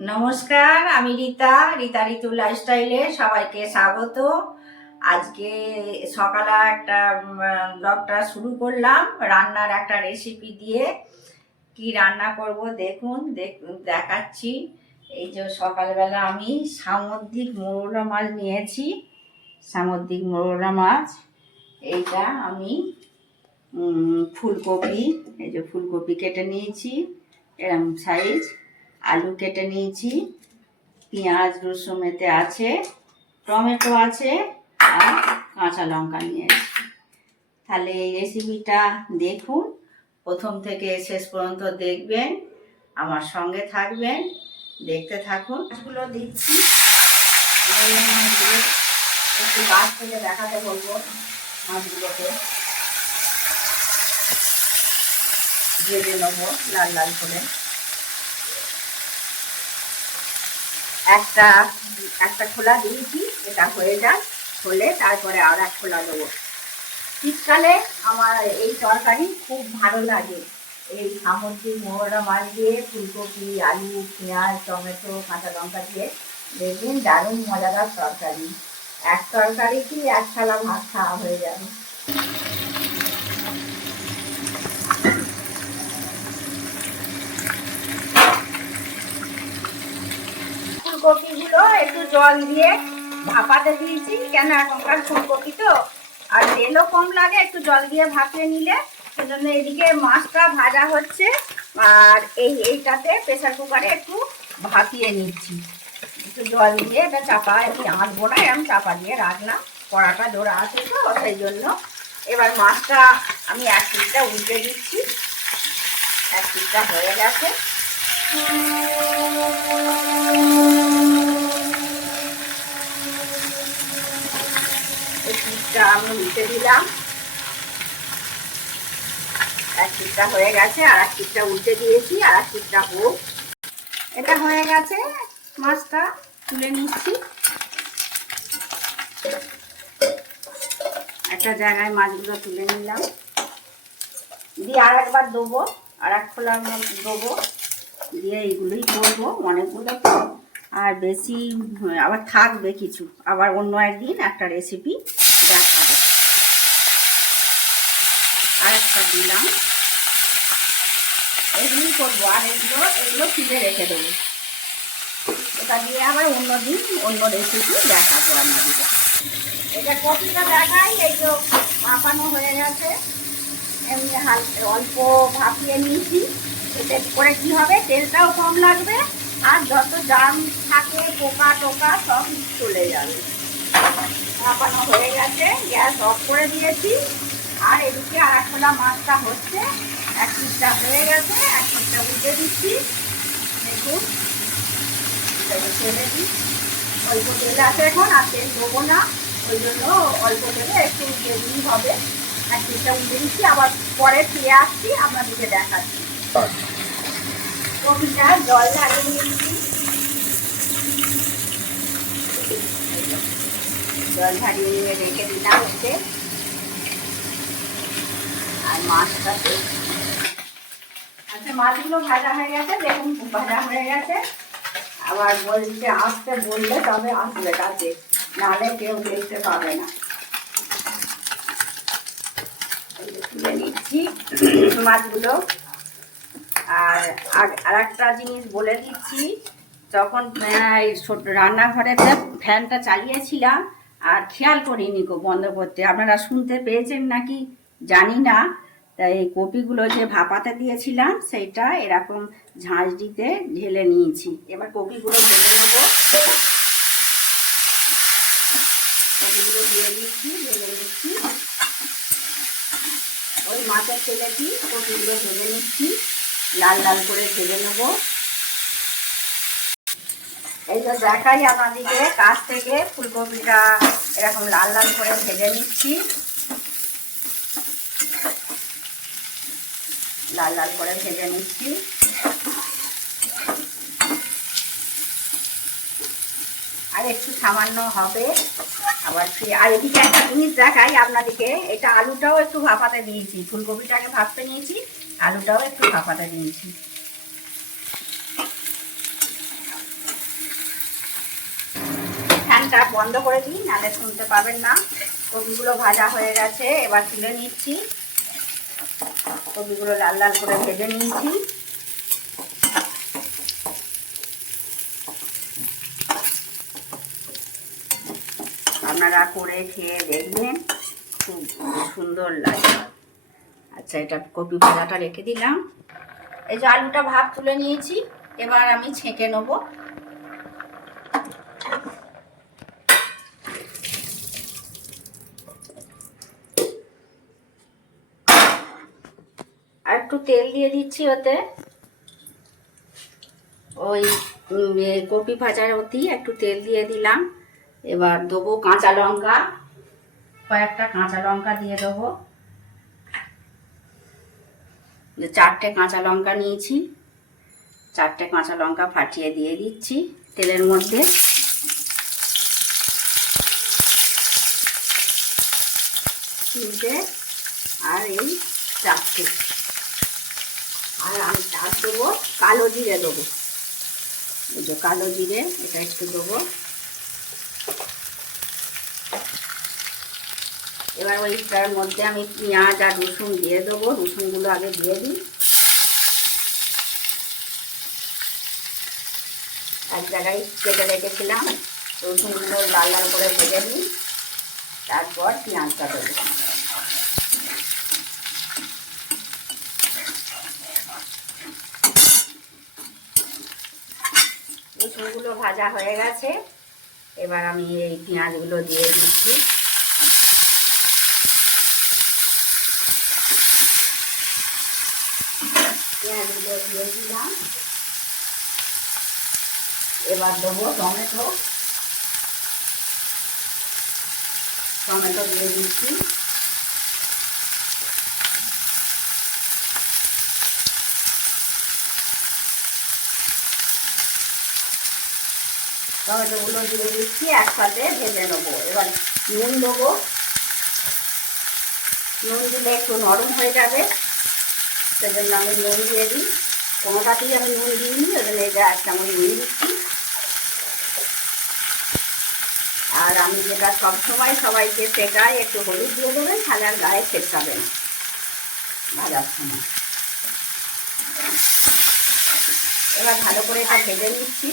নমস্কার, আমি রীতা রীতা ঋতু লাইফস্টাইলে সবাইকে স্বাগত। আজকে সকালে একটা ব্লগটা শুরু করলাম, রান্নার একটা রেসিপি দিয়ে কি রান্না করব দেখুন, দেখ- দেখাচ্ছি। এই যে সকালবেলা আমি সামুদ্রিক মোরলা মাছ নিয়েছি, সামুদ্রিক মোরলা মাছ। এইটা আমি ফুলকপি, এই যে ফুলকপি কেটে নিয়েছি এরকম সাইজ আলু কেটে নিয়েছি, পেঁয়াজ, রসুন এতে আছে, টমেটো আছে আর কাঁচা লঙ্কা নিয়েছি তাহলে এই রেসিপিটা দেখুন, প্রথম থেকে শেষ পর্যন্ত দেখবেন, আমার সঙ্গে থাকবেন, দেখতে থাকুন। মাছগুলো দিচ্ছি। একটু গাছ থেকে দেখাতে বলব মাছগুলোকে। ভেজে নেব লাল লাল করে। একটা একটা খোলা দিয়েছি, এটা হয়ে যাক, হলে তারপরে আর এক খোলা দেবো। শীতকালে আমার এই তরকারি খুব ভালো লাগে। এই সামুদ্রিক মোহরা মাছ দিয়ে ফুলকপি, আলু, পেঁয়াজ, টমেটো, কাঁচা লঙ্কা দিয়ে দেখবেন দারুণ মজাদার তরকারি। এক তরকারি কি এক থালা ভাত খাওয়া হয়ে যাবে। ফুলকপিগুলো একটু জল দিয়ে ভাপাতে দিয়েছি। কেন, এখনকার ফুলকপি তো। আর তেলও কম লাগে, একটু জল দিয়ে ভাপিয়ে নিলে। সেজন্য এদিকে মাছটা ভাজা হচ্ছে। আর এই এইটাতে প্রেসার কুকারে একটু ভাপিয়ে নিচ্ছি। একটু জল দিয়ে এটা চাপা একটু আঁটবো না এরকম চাপা দিয়ে রাখলাম। কড়াটা জোড়া আছে তো, সেই জন্য। এবার মাছটা আমি এক পিসটা উল্টে দিচ্ছি। এক পিসটা হয়ে গেছে। পিসটা আমি উল্টে দিলাম। এক পিসটা হয়ে গেছে, আর এক পিসটা উল্টে দিয়েছি, আর এক হোক। এটা হয়ে গেছে, মাছটা তুলে নিচ্ছি। একটা জায়গায় মাছগুলো তুলে নিলাম। দিয়ে আর একবার দেবো আর এক খোলার দেবো দিয়ে এইগুলোই করব অনেকগুলো তো। আর বেশি হ্যাঁ, আবার থাকবে কিছু। আবার অন্য একদিন একটা রেসিপি দেখাবে। আর একটা দিলাম। এগুলোই করব আর এগুলো এগুলো ফ্রিজে রেখে দেবো। এটা দিয়ে আবার অন্য দিন অন্য রেসিপি দেখাবো আপনাদের। এটা কপিটা দেখাই এই তো মাপানো হয়ে গেছে। এমনি হালকা অল্প ভাপিয়ে নিয়েছি। এতে করে কি হবে, তেলটাও কম লাগবে, আর যত জাম থাকে, পোকা টোকা সব চলে যাবে। মাপানো হয়ে গেছে, গ্যাস অফ করে দিয়েছি। আর এদিকে আর এক খোলা মাছটা হচ্ছে, এক পিসটা হয়ে গেছে, এক পিসটা উঠে দিচ্ছি। দেখুন ছেড়ে দিই। অল্প তেল আছে এখন, আর তেল দেবো না, ওই জন্য অল্প তেলে একটু গ্রেভি হবে। এক পিসটা উঠে দিচ্ছি, আবার পরে ফিরে আসছি, আপনাদেরকে দেখাচ্ছি। মাছটাতে আচ্ছা মাছগুলো ভাজা হয়ে গেছে, দেখুন ভাজা হয়ে গেছে। আবার বলছে, আসতে বললে তবে আসবে কাছে নাহলে কেউ দেখতে পাবে না। তুলে নিচ্ছি মাছগুলো। আর আর একটা জিনিস বলে দিচ্ছি ছোট রান্নাঘরেতে ফ্যানটা চালিয়েছিলাম, আর খেয়াল করিনি গো বন্ধ করতে। আপনারা শুনতে পেয়েছেন নাকি? জানি না। তাই এই কপিগুলো যে ভাপাতে দিয়েছিলাম, সেইটা এরকম ঝাঁঝ দিতে ঢেলে নিয়েছি। এবার কপিগুলো ঢেলে নেব। কপিগুলো দিয়ে দিচ্ছি, ঢেলে নিচ্ছি ওই মাছের তেলেটি কপিগুলো ভেজে নিচ্ছি। লাল লাল করে ভেজে নেব। এই যে দেখাই আপনাদেরকে, কাছ থেকে ফুলকপিটা এরকম লাল লাল করে ভেজে নিচ্ছি। লাল লাল করে ভেজে নিচ্ছি। আর একটু সামান্য হবে। আবার আর এদিকে একটা জিনিস দেখাই আপনাদেরকে, এটা আলুটাও একটু ভাপাতে দিয়েছি, ফুলকপিটাকে ভাপতে নিয়েছি। আলুটাও একটু ফাঁকাটা নিয়েছি ফ্যানটা বন্ধ করে দিই নালে শুনতে পাবেন না। কপিগুলো ভাজা হয়ে গেছে, এবার তুলে নিচ্ছি। কপিগুলো লাল লাল করে ভেজে নিয়েছি আপনারা করে খেয়ে দেখবেন, খুব সুন্দর লাগে। আচ্ছা এটা কপি ভাজাটা রেখে দিলাম। এই যে আলুটা ভাত তুলে নিয়েছি, এবার আমি ছেঁকে নেব। আর একটু তেল দিয়ে দিচ্ছি ওতে। ওই কপি ভাজার অতি একটু তেল দিয়ে দিলাম। এবার দেবো কাঁচা লঙ্কা, কয়েকটা কাঁচা লঙ্কা দিয়ে দেবো। চারটে কাঁচা লঙ্কা নিয়েছি, চারটে কাঁচা লঙ্কা ফাটিয়ে দিয়ে দিচ্ছি তেলের মধ্যে। তিনটে আর এই চারটে। আর আমি চার দেবো, কালো জিরে দেবো। যে কালো জিরে, এটা একটু দেবো। এবার ওই ওইটার মধ্যে আমি পেঁয়াজ আর রসুন দিয়ে দেবো। রসুনগুলো আগে দিয়ে দিই। এক জায়গায় কেটে রেখেছিলাম। রসুনগুলো লাল লাল করে ভেজে নিই। তারপর পেঁয়াজটা দেবো। রসুনগুলো ভাজা হয়ে গেছে। এবার আমি এই পেঁয়াজগুলো দিয়ে দিচ্ছি। পেঁয়াজগুলো দিয়ে দিলাম। এবার দেবো টমেটো। টমেটো দিয়ে দিচ্ছি। টমেটোগুলো দিয়ে দিচ্ছি, একসাথে ভেজে নেব। এবার নুন দেবো। নুন দিলে একটু নরম হয়ে যাবে। সেজন্য আমি নুন দিয়ে দিই। কোনোটাতেই আমি নুন দিইনি, ওই জন্য এটা এক চামচ নুন দিচ্ছি। আর আমি যেটা সবসময় সবাইকে শেখাই, একটু হলুদ দিয়ে দেবেন, তাহলে আর গায়ে শেখাবে ভাজার সময়। এবার ভালো করে এটা ভেজে নিচ্ছি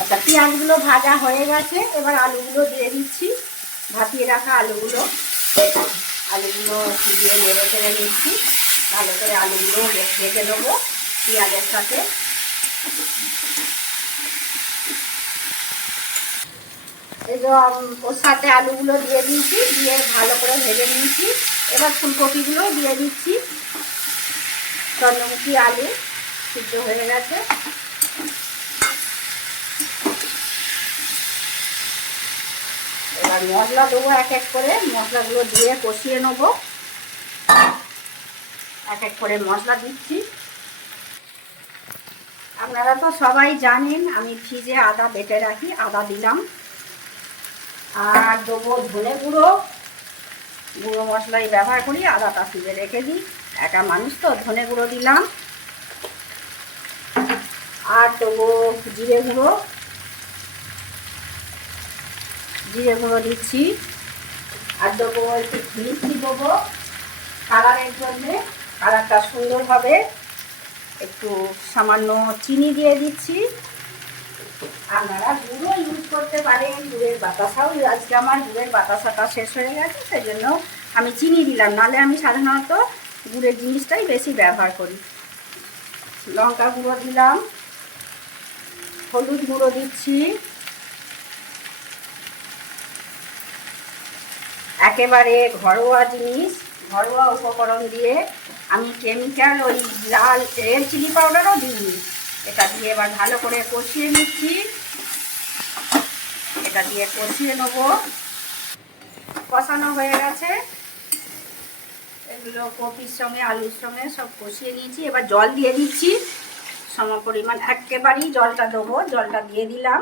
আচ্ছা পেঁয়াজগুলো ভাজা হয়ে গেছে এবার আলুগুলো দিয়ে দিচ্ছি। ভাপিয়ে রাখা আলুগুলো। আলুগুলো দিয়ে নেড়ে ফেলে নিচ্ছি। ভালো করে আলুগুলো ভেজে নেব পেঁয়াজের সাথে। উম, ওর সাথে আলুগুলো দিয়ে দিয়েছি দিয়ে ভালো করে ভেজে নিয়েছি। এবার ফুলকপিগুলো দিয়ে দিচ্ছি। চন্দ্রমুখী আলু সিদ্ধ হয়ে গেছে। এবার মশলা দেবো এক এক করে মশলাগুলো দিয়ে কষিয়ে নেব। এক এক করে মশলা দিচ্ছি। আপনারা তো সবাই জানেন, আমি ফ্রিজে আদা বেটে রাখি, আদা দিলাম। আর দেবো ধনে গুঁড়ো। গুঁড়ো মশলাই ব্যবহার করি, আদাটা ফ্রিজে রেখে দিই। একা মানুষ তো, ধনে গুঁড়ো দিলাম। আর দেবো জিরে গুঁড়ো। জিরে গুঁড়ো দিচ্ছি। আর দেবো একটু মিষ্টি দেবো। কালারের জন্যে কালারটা সুন্দর হবে। একটু সামান্য চিনি দিয়ে দিচ্ছি। আপনারা গুঁড়ো ইউজ করতে পারেন। গুড়ের বাতাসাও আজকে আমার গুড়ের বাতাসাটা শেষ হয়ে গেছে সেই জন্য আমি চিনি দিলাম। নালে আমি সাধারণত গুড়ের জিনিসটাই বেশি ব্যবহার করি। লঙ্কা গুঁড়ো দিলাম। হলুদ গুঁড়ো দিচ্ছি। একেবারে ঘরোয়া জিনিস, ঘরোয়া উপকরণ দিয়ে আমি কেমিক্যাল ওই লাল রেড চিলি পাউডারও দিই এটা দিয়ে এবার ভালো করে কষিয়ে নিচ্ছি। এটা দিয়ে কষিয়ে নেব। কষানো হয়ে গেছে। এগুলো কপির সঙ্গে, আলুর সঙ্গে সব কষিয়ে নিয়েছি। এবার জল দিয়ে দিচ্ছি। সম পরিমাণ একেবারেই জলটা দেবো। জলটা দিয়ে দিলাম।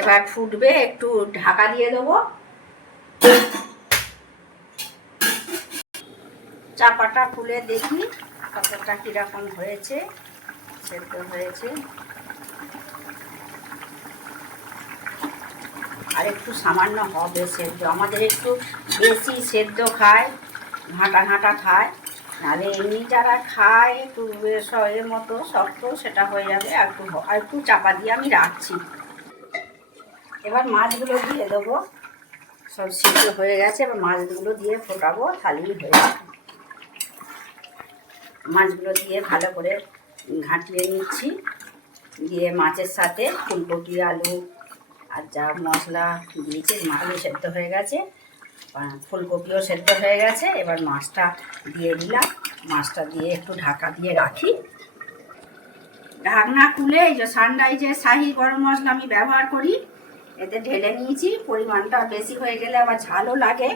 এবার ফুটবে, একটু ঢাকা দিয়ে দেবো। চাপাটা খুলে দেখি কতটা কীরকম হয়েছে, সেদ্ধ হয়েছে। আর একটু সামান্য হবে সেদ্ধ, আমাদের একটু বেশি সেদ্ধ খায়, ঘাঁটা ঘাঁটা খায়। নাহলে এমনি যারা খায়, একটু এর মতো শক্ত, সেটা হয়ে যাবে, আর একটু আর একটু চাপা দিয়ে আমি রাখছি। এবার মাছগুলো দিয়ে দেবো। সব সিদ্ধ হয়ে গেছে, এবার মাছগুলো দিয়ে ফোটাবো তাহলেই হয়ে মাছগুলো দিয়ে ভালো করে ঘাঁটিয়ে নিচ্ছি। দিয়ে মাছের সাথে ফুলকপি, আলু, আর যা মশলা দিয়েছি আলু সেদ্ধ হয়ে গেছে। ফুলকপিও সেদ্ধ হয়ে গেছে, এবার মাছটা দিয়ে দিলাম। মাছটা দিয়ে একটু ঢাকা দিয়ে রাখি। ঢাকনা খুলে এই যে সানরাইজের শাহি গরম মশলা আমি ব্যবহার করি এতে ঢেলে নিয়েছি, পরিমাণটা বেশি হয়ে গেলে আবার ঝালও লাগে।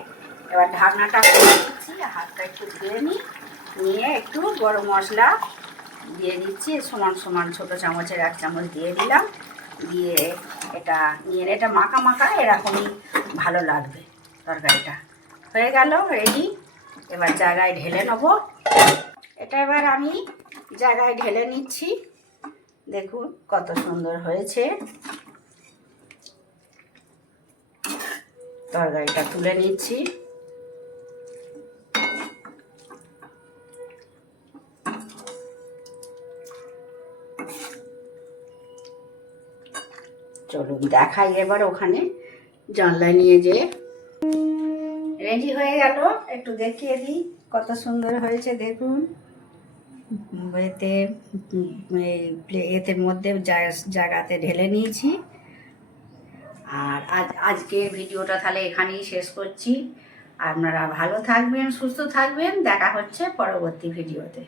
এবার ঢাকনাটা দিচ্ছি হাতটা একটু ধুয়ে নিই। নিয়ে একটু গরম মশলা দিয়ে দিচ্ছি, সমান সমান ছোট চামচের এক চামচ দিয়ে দিলাম। দিয়ে এটা নিয়ে, এটা মাখা মাখা এরকমই ভালো লাগবে তরকারিটা। হয়ে গেল রেডি এবার জায়গায় ঢেলে নেব। এটা এবার আমি জায়গায় ঢেলে নিচ্ছি। দেখুন কত সুন্দর হয়েছে। তরকারিটা তুলে নিচ্ছি। চলুন দেখাই এবার ওখানে জানলায় নিয়ে যে রেডি হয়ে গেল, একটু দেখিয়ে দিই কত সুন্দর হয়েছে, দেখুন। এতে এতে মধ্যে জায়গাতে ঢেলে নিয়েছি। আর আজ, আজকে ভিডিওটা তাহলে এখানেই শেষ করছি। আপনারা ভালো থাকবেন, সুস্থ থাকবেন। দেখা হচ্ছে পরবর্তী ভিডিওতে।